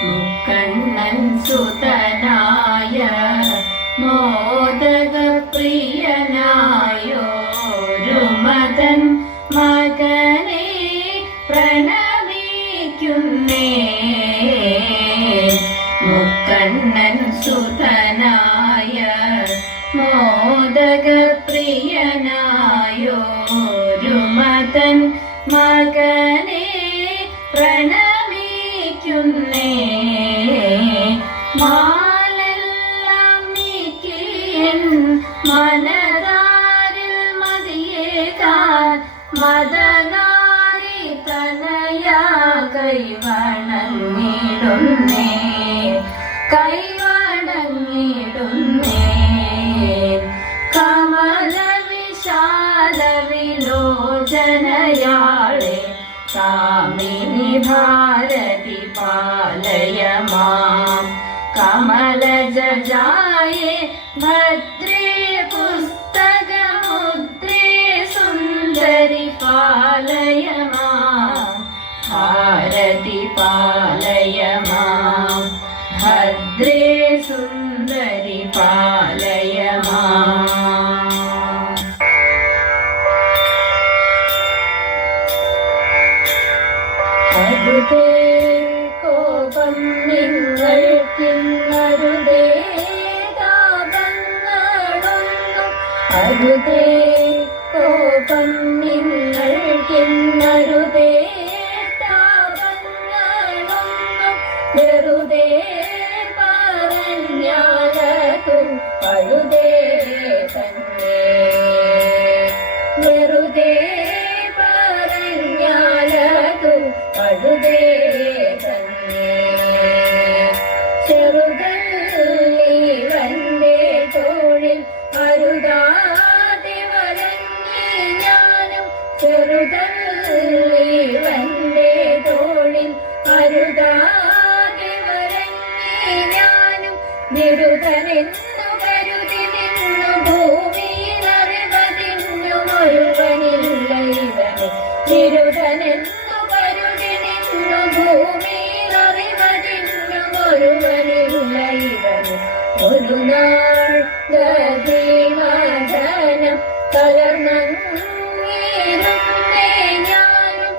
മുക്കണ്ണൻ സുതനായ മോദക പ്രിയനായോരു മതൻ മകനെ പ്രണമിക്കുന്നേ മുക്കണ്ണൻ സുതനായ മോദക പ്രിയനായോരു മതൻ മകനെ പ്രണമിക്കുന്നേ മനതാരിൽ മതിയേകാൻ മതനാരി തനയാ കൈവണങ്ങിടുന്നേ കൈവണങ്ങിടുന്നേ കമല വിശാല വിലോചനയാളെ കാമിനി ഭാരതി പാലയ മാം കമല ജായേ ഭദ്രേ സുന്ദരി പാലയ മാം ഭാരതി പാലയ മാം ഭദ്രേ സുന്ദരി പാലയമാ അരുതേ കോപം നിങ്ങൾക്കിന്നരുതേ താപങ്ങളൊന്നും അരുതേ കോപം കരുതി നിന്നു കരുതി നിന്നു ഇവനെ. ഒരു നാൾ ഗതിമജനം കലർന്നീരുന്നേ ഞാനും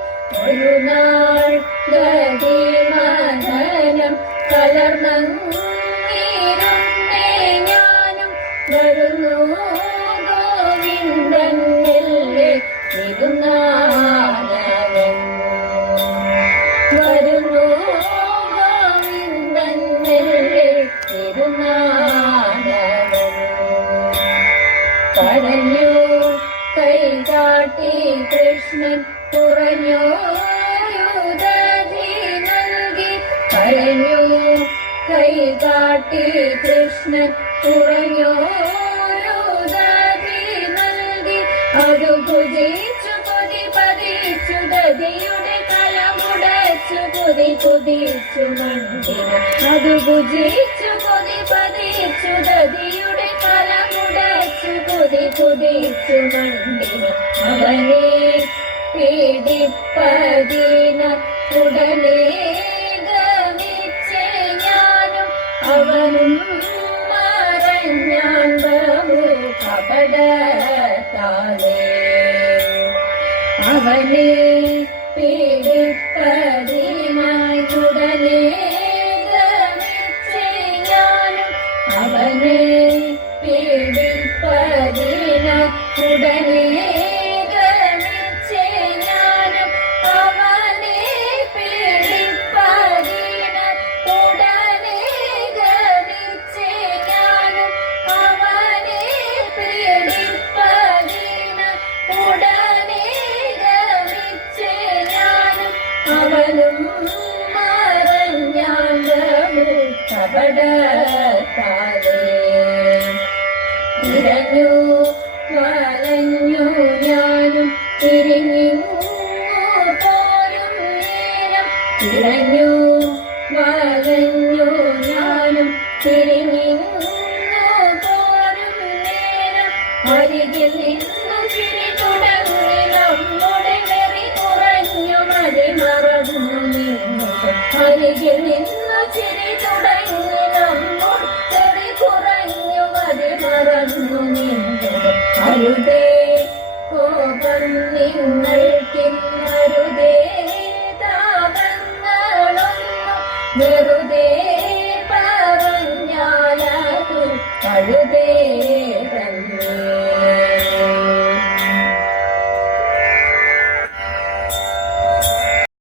കരഞ്ഞു കൈ കാട്ടി കൃഷ്ണൻ കുറഞ്ഞു നൽകി കരഞ്ഞു കൈ കാട്ടി കൃഷ്ണൻ കുറഞ്ഞു നൽകി അതു ഭുജിച്ചു കൊതി പതിച്ചു ഗതിയുടെ കലമുടച്ചു കൊതി പുതിച്ചു മണ്ടിന അതു ഭുജിച്ചു കൊതി പതിച്ചു കുതിച്ചു അവനെ പീഡിപ്പതിന ഉടനെ ഗമിച്ചേ ഞാനും അവനും മറഞ്ഞാൻ ബഹു കപടത്താലേ. അവനെ പീഡിപ്പതിനായി ഉടനെ ഗമിച്ചേ ഞാനും അവനെ പീഡിപ്പതിനായി ഉടനെ ഗമിച്ചേ ഞാനും ഞാനും തിരിഞ്ഞു നേരം അരികിൽ നിന്നു ചിരി തുടങ്ങി നമ്മുടെ വെറി കുറഞ്ഞു മതി മറന്നു നിന്നു അരികിൽ